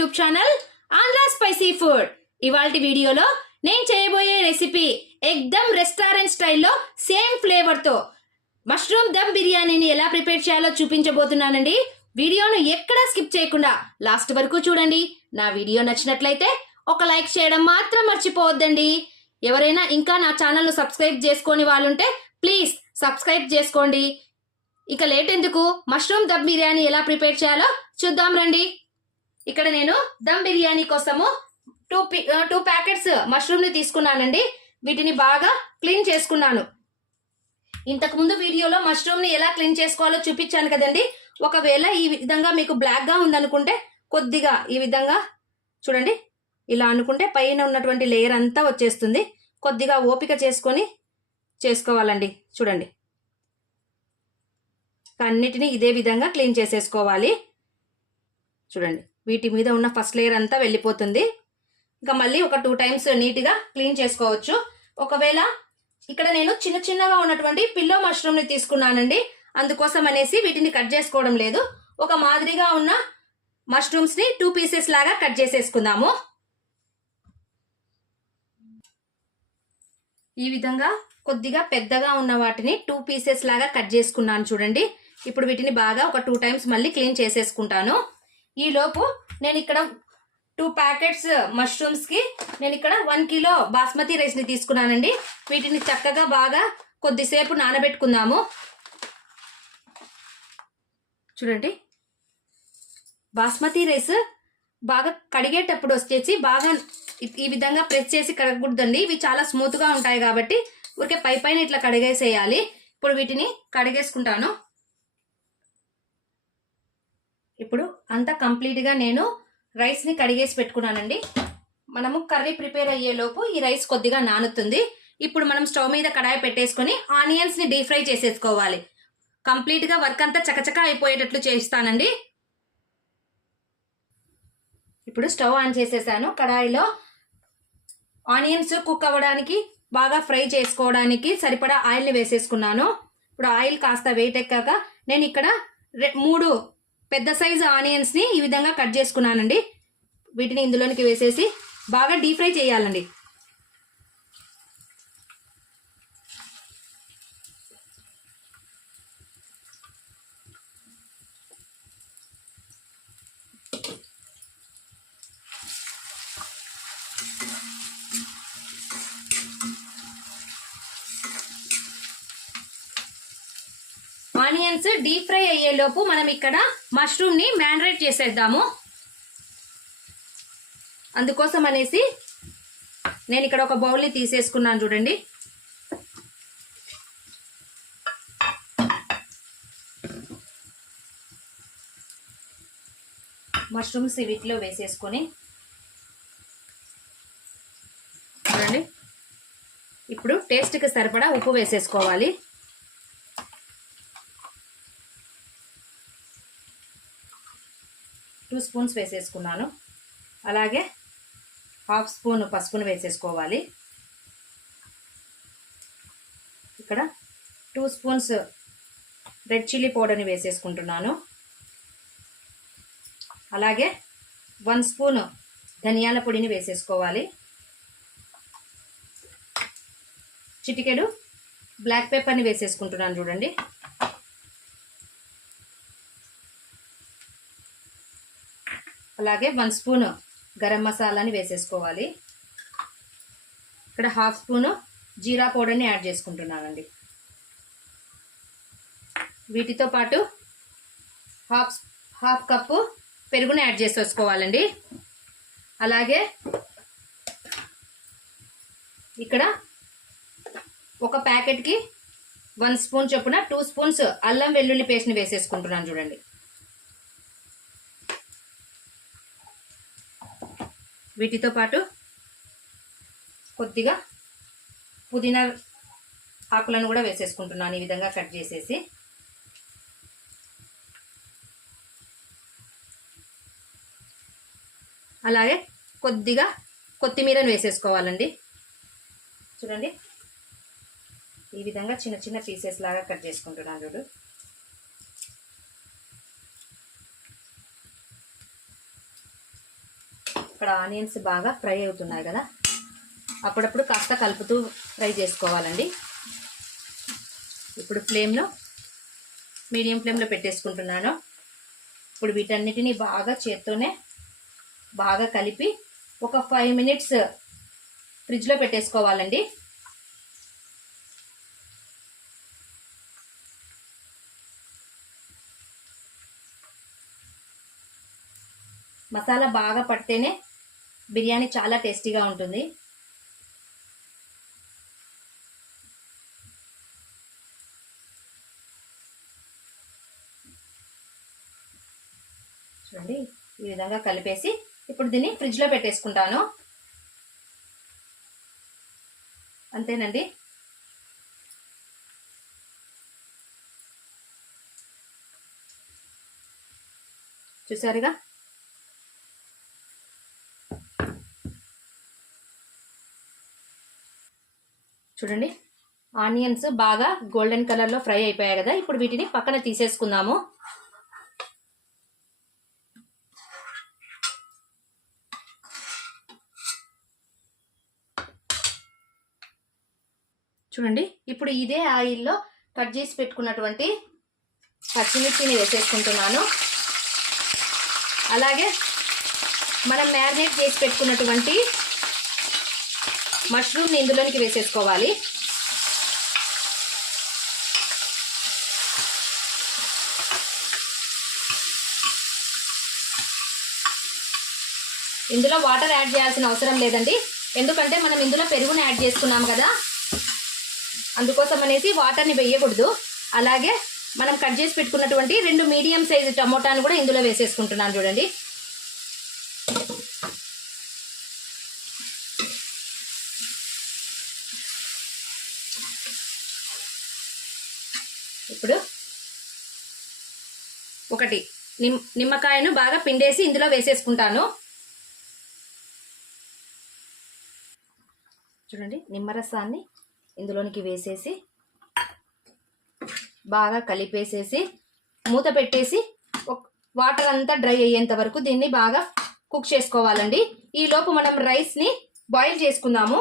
YouTube channel Andhra spicy food. ఇవాల్టి వీడియోలో నేను చేయబోయే రెసిపీ ఎక్దమ్ రెస్టారెంట్ స్టైల్లో సేమ్ ఫ్లేవర్తో మష్రూమ్ దమ్ బిర్యానీని ఎలా ప్రిపేర్ చేయాలో చూపించబోతున్నానండి. వీడియోను ఎక్కడా స్కిప్ చేయకుండా లాస్ట్ వరకు చూడండి. నా వీడియో నచ్చినట్లయితే ఒక లైక్ చేయడం మాత్రం మర్చిపోవద్దండి. ఎవరైనా ఇంకా నా ఛానల్ను సబ్స్క్రైబ్ చేసుకొని వాళ్ళుంటే ప్లీజ్ సబ్స్క్రైబ్ చేసుకోండి. ఇక లేట్ ఎందుకు, మష్రూమ్ దమ్ బిర్యానీ ఎలా ప్రిపేర్ చేయాలో చూద్దాం రండి. ఇక్కడ నేను దమ్ బిర్యానీ కోసము టూ ప్యాకెట్స్ మష్రూమ్ ని తీసుకున్నానండి. వీటిని బాగా క్లీన్ చేసుకున్నాను. ఇంతకు ముందు వీడియోలో మష్రూమ్ ని ఎలా క్లీన్ చేసుకోవాలో చూపించాను కదండి. ఒకవేళ ఈ విధంగా మీకు బ్లాక్ గా ఉందనుకుంటే కొద్దిగా ఈ విధంగా చూడండి, ఇలా అనుకుంటే పైన ఉన్నటువంటి లేయర్ అంతా వచ్చేస్తుంది. కొద్దిగా ఓపిక చేసుకొని చేసుకోవాలండి. చూడండి, అన్నిటినీ ఇదే విధంగా క్లీన్ చేసేసుకోవాలి. చూడండి, వీటి మీద ఉన్న ఫస్ట్ లేయర్ అంతా వెళ్ళిపోతుంది. ఇంకా మళ్ళీ ఒక 2 టైమ్స్ నీట్గా క్లీన్ చేసుకోవచ్చు. ఒకవేళ ఇక్కడ నేను చిన్న చిన్నగా ఉన్నటువంటి పిల్లో మష్రూమ్ ని తీసుకున్నానండి. అందుకోసం అనేసి వీటిని కట్ చేసుకోవడం లేదు. ఒక మాదిరిగా ఉన్న మష్రూమ్స్ ని 2 పీసెస్ లాగా కట్ చేసేసుకుందాము. ఈ విధంగా కొద్దిగా పెద్దగా ఉన్న వాటిని 2 పీసెస్ లాగా కట్ చేసుకున్నాను చూడండి. ఇప్పుడు వీటిని బాగా ఒక 2 టైమ్స్ మళ్ళీ క్లీన్ చేసేసుకుంటాను. ఈ లోపు నేను ఇక్కడ 2 ప్యాకెట్స్ మష్రూమ్స్ కి నేను ఇక్కడ 1 కిలో బాస్మతి రైస్ ని తీసుకున్నానండి. వీటిని చక్కగా బాగా కొద్దిసేపు నానబెట్టుకుందాము. చూడండి, బాస్మతి రైస్ బాగా కడిగేటప్పుడు వచ్చేసి బాగా ఈ విధంగా ప్రెస్ చేసి కడగకూడదండి. ఇవి చాలా స్మూత్ గా ఉంటాయి కాబట్టి ఊరికే పైన ఇట్లా కడిగేసేయాలి. ఇప్పుడు వీటిని కడిగేసుకుంటాను. ఇప్పుడు అంతా కంప్లీట్గా నేను రైస్ని కడిగేసి పెట్టుకున్నానండి. మనము కర్రీ ప్రిపేర్ అయ్యేలోపు ఈ రైస్ కొద్దిగా నానుతుంది. ఇప్పుడు మనం స్టవ్ మీద కడాయి పెట్టేసుకొని ఆనియన్స్ని డీప్ ఫ్రై చేసేసుకోవాలి. కంప్లీట్గా వర్క్ అంతా చకచకా అయిపోయేటట్లు చేస్తానండి. ఇప్పుడు స్టవ్ ఆన్ చేసేసాను. కడాయిలో ఆనియన్స్ కుక్ అవ్వడానికి బాగా ఫ్రై చేసుకోవడానికి సరిపడా ఆయిల్ని వేసేసుకున్నాను. ఇప్పుడు ఆయిల్ కాస్త వేటెక్కాక నేను ఇక్కడ 3 పెద్ద సైజు ఆనియన్స్ ని ఈ విధంగా కట్ చేసుకున్నానండి. వీటిని ఇందులోనికి వేసేసి బాగా డీప్ ఫ్రై చేయాలండి. ఆనియన్స్ డీప్ ఫ్రై అయ్యేలోపు మనం ఇక్కడ మష్రూమ్ ని మ్యారినేట్ చేసేద్దాము. అందుకోసం అనేసి నేను ఇక్కడ ఒక బౌల్ ని తీసేసుకున్నాను చూడండి. మష్రూమ్స్ వీటిలో వేసేసుకొని చూడండి, ఇప్పుడు టేస్ట్కి సరిపడా ఉప్పు వేసేసుకోవాలి. టూ స్పూన్స్ వేసేసుకున్నాను. అలాగే 1/2 స్పూన్ పసుపును వేసేసుకోవాలి. ఇక్కడ 2 స్పూన్స్ రెడ్ చిల్లీ పౌడర్ని వేసేసుకుంటున్నాను. అలాగే 1 స్పూన్ ధనియాల పొడిని వేసేసుకోవాలి. చిటికెడు బ్లాక్ పెప్పర్ని వేసేసుకుంటున్నాను చూడండి. అలాగే 1 స్పూన్ గరం మసాలాని వేసేసుకోవాలి. ఇక్కడ 1/2 స్పూన్ జీరా పౌడర్ని యాడ్ చేసుకుంటున్నానండి. వీటితో పాటు హాఫ్ కప్పు పెరుగుని యాడ్ చేసేసుకోవాలండి. అలాగే ఇక్కడ ఒక ప్యాకెట్కి 1 స్పూన్ చొప్పున 2 స్పూన్స్ అల్లం వెల్లుల్లి పేస్ట్ని వేసేసుకుంటున్నాను చూడండి. వీటితో పాటు కొద్దిగా పుదీనా ఆకులను కూడా వేసేసుకుంటున్నాను ఈ విధంగా కట్ చేసేసి. అలాగే కొద్దిగా కొత్తిమీరను వేసేసుకోవాలండి. చూడండి, ఈ విధంగా చిన్న చిన్న పీసెస్ లాగా కట్ చేసుకుంటున్నాను చూడు. ఇక్కడ ఆనియన్స్ బాగా ఫ్రై అవుతున్నాయి కదా, అప్పుడప్పుడు కాస్త కలుపుతూ ఫ్రై చేసుకోవాలండి. ఇప్పుడు మీడియం ఫ్లేమ్లో పెట్టేసుకుంటున్నాను. ఇప్పుడు వీటన్నిటిని బాగా చేత్తోనే బాగా కలిపి ఒక 5 మినిట్స్ ఫ్రిడ్జ్లో పెట్టేసుకోవాలండి. మసాలా బాగా పడితేనే బిర్యానీ చాలా టేస్టీగా ఉంటుంది. చూడండి, ఈ విధంగా కలిపేసి ఇప్పుడు దీన్ని ఫ్రిడ్జ్లో పెట్టేసుకుంటాను. అంతేనండి. చూసారుగా, చూడండి ఆనియన్స్ బాగా గోల్డెన్ కలర్లో ఫ్రై అయిపోయాయి కదా. ఇప్పుడు వీటిని పక్కన తీసేసుకుందాము. చూడండి, ఇప్పుడు ఇదే ఆయిల్లో కట్ చేసి పెట్టుకున్నటువంటి పచ్చిమిర్చిని వేసేసుకుంటున్నాను. అలాగే మనం మ్యారినేట్ చేసి పెట్టుకున్నటువంటి మష్రూమ్ని ఇందులోనికి వేసేసుకోవాలి. ఇందులో వాటర్ యాడ్ చేయాల్సిన అవసరం లేదండి, ఎందుకంటే మనం ఇందులో పెరుగుని యాడ్ చేసుకున్నాం కదా, అందుకోసం అనేసి వాటర్ని వేయకూడదు. అలాగే మనం కట్ చేసి పెట్టుకున్నటువంటి 2 మీడియం సైజు టమోటాను కూడా ఇందులో వేసేసుకుంటున్నాను. చూడండి, ఇప్పుడు ఒకటి నిమ్మకాయను బాగా పిండేసి ఇందులో వేసేసుకుంటాను. చూడండి, నిమ్మరసాన్ని ఇందులోనికి వేసేసి బాగా కలిపేసేసి మూత పెట్టేసి వాటర్ అంతా డ్రై అయ్యేంత వరకు దీన్ని బాగా కుక్ చేసుకోవాలండి. ఈ లోపు మనం రైస్ని బాయిల్ చేసుకుందాము.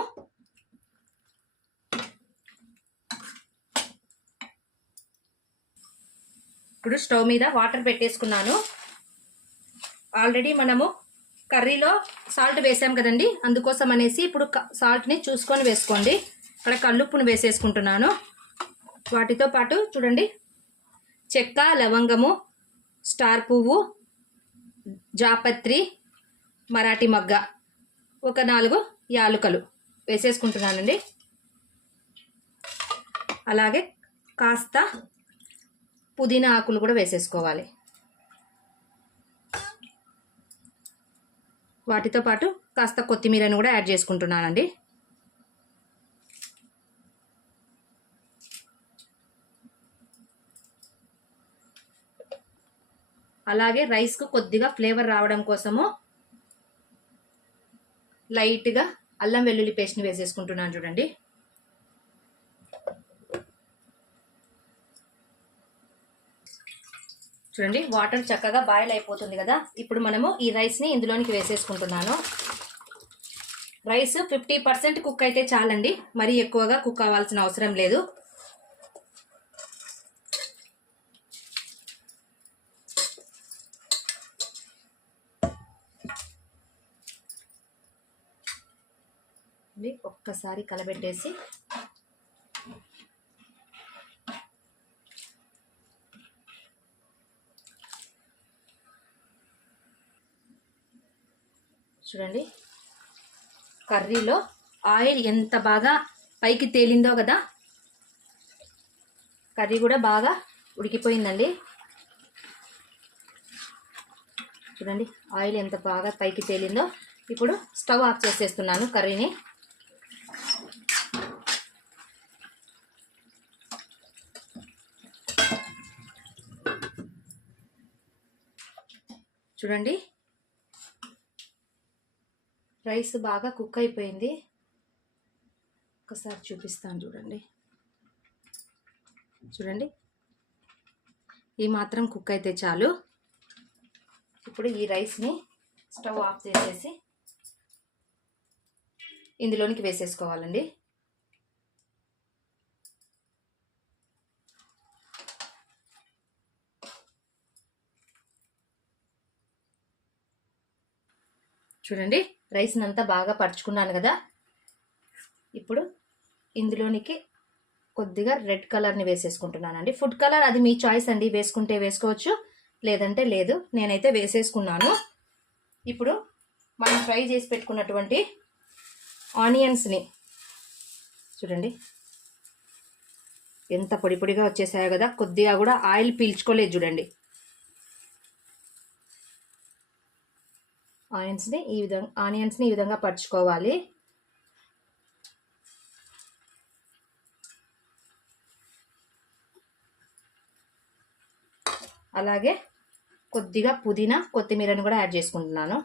ఇప్పుడు స్టవ్ మీద వాటర్ పెట్టేసుకున్నాను. ఆల్రెడీ మనము కర్రీలో సాల్ట్ వేసాం కదండి, అందుకోసం అనేసి ఇప్పుడు సాల్ట్ని చూసుకొని వేసుకోండి. ఇక్కడ కల్లుప్పును వేసేసుకుంటున్నాను. వాటితో పాటు చూడండి, చెక్క, లవంగము, స్టార్ పువ్వు, జాపత్రి, మరాఠీ మగ్గ, ఒక 4 యాలుకలు వేసేసుకుంటున్నానండి. అలాగే కాస్త పుదీనా ఆకులు కూడా వేసేసుకోవాలి. వాటితో పాటు కాస్త కొత్తిమీరను కూడా యాడ్ చేసుకుంటున్నానండి. అలాగే రైస్కు కొద్దిగా ఫ్లేవర్ రావడం కోసము లైట్గా అల్లం వెల్లుల్లి పేస్ట్ని వేసేసుకుంటున్నాను. చూడండి, చూడండి వాటర్ చక్కగా బాయిల్ అయిపోతుంది కదా. ఇప్పుడు మనము ఈ రైస్ని ఇందులోనికి వేసేసుకుంటున్నాను. రైస్ 50% కుక్ అయితే చాలండి, మరీ ఎక్కువగా కుక్ అవ్వాల్సిన అవసరం లేదు. ఒక్కసారి కలబెట్టేసి చూడండి, కర్రీలో ఆయిల్ ఎంత బాగా పైకి తేలిందో కదా. కర్రీ కూడా బాగా ఉడికిపోయిందండి. చూడండి, ఆయిల్ ఎంత బాగా పైకి తేలిందో. ఇప్పుడు స్టవ్ ఆఫ్ చేసేస్తున్నాను కర్రీని. చూడండి, రైస్ బాగా కుక్ అయిపోయింది. ఒకసారి చూపిస్తాను. చూడండి, ఈ మాత్రం కుక్ అయితే చాలు. ఇప్పుడు ఈ రైస్ని స్టవ్ ఆఫ్ చేసేసి ఇందులోనికి వేసేసుకోవాలండి. చూడండి రైస్ని అంతా బాగా పరుచుకున్నాను కదా. ఇప్పుడు ఇందులోనికి కొద్దిగా రెడ్ కలర్ని వేసేసుకుంటున్నానండి. ఫుడ్ కలర్ అది మీ చాయిస్ అండి, వేసుకుంటే వేసుకోవచ్చు లేదంటే లేదు. నేనైతే వేసేసుకున్నాను. ఇప్పుడు మనం ఫ్రై చేసి పెట్టుకున్నటువంటి ఆనియన్స్ని చూడండి ఎంత పొడి పొడిగా వచ్చేసాయో కదా. కొద్దిగా కూడా ఆయిల్ పీల్చుకోలేదు చూడండి. ఆనియన్స్ని ఈ విధంగా పరుచుకోవాలి. అలాగే కొద్దిగా పుదీనా కొత్తిమీరని కూడా యాడ్ చేసుకుంటున్నాను.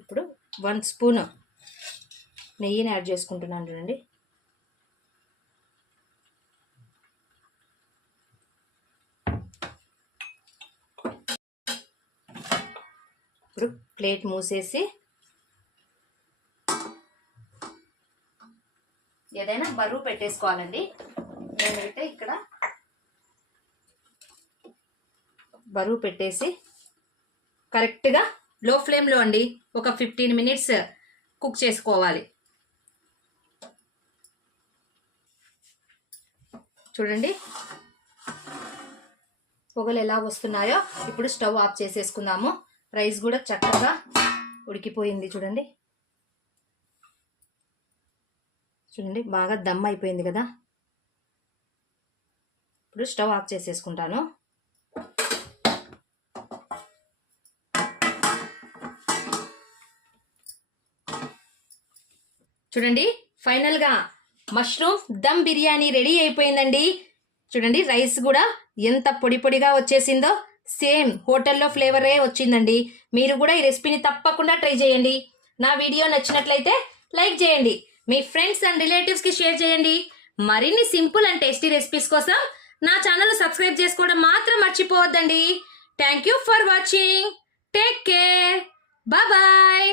ఇప్పుడు 1 స్పూన్ నెయ్యిని యాడ్ చేసుకుంటున్నాను చూడండి. ఇప్పుడు ప్లేట్ మూసేసి ఏదైనా బరువు పెట్టేసుకోవాలండి. నేనైతే ఇక్కడ బరువు పెట్టేసి కరెక్ట్గా లో ఫ్లేమ్లో అండి ఒక 15 మినిట్స్ కుక్ చేసుకోవాలి. చూడండి పొగలు ఎలా వస్తున్నాయో. ఇప్పుడు స్టవ్ ఆఫ్ చేసేసుకుందాము. రైస్ కూడా చక్కగా ఉడికిపోయింది చూడండి. చూడండి బాగా దమ్ అయిపోయింది కదా. ఇప్పుడు స్టవ్ ఆఫ్ చేసేసుకుంటాను. చూడండి ఫైనల్గా మష్రూమ్ దమ్ బిర్యానీ రెడీ అయిపోయిందండి. చూడండి రైస్ కూడా ఎంత పొడి పొడిగా వచ్చేసిందో. సేమ్ హోటల్లో ఫ్లేవరే వచ్చిందండి. మీరు కూడా ఈ రెసిపీని తప్పకుండా ట్రై చేయండి. నా వీడియో నచ్చినట్లయితే లైక్ చేయండి, మీ ఫ్రెండ్స్ అండ్ రిలేటివ్స్కి షేర్ చేయండి. మరిన్ని సింపుల్ అండ్ టేస్టీ రెసిపీస్ కోసం నా ఛానల్ సబ్స్క్రైబ్ చేసుకోవడం మాత్రం మర్చిపోవద్దండి. Thank you for watching. Take care. Bye.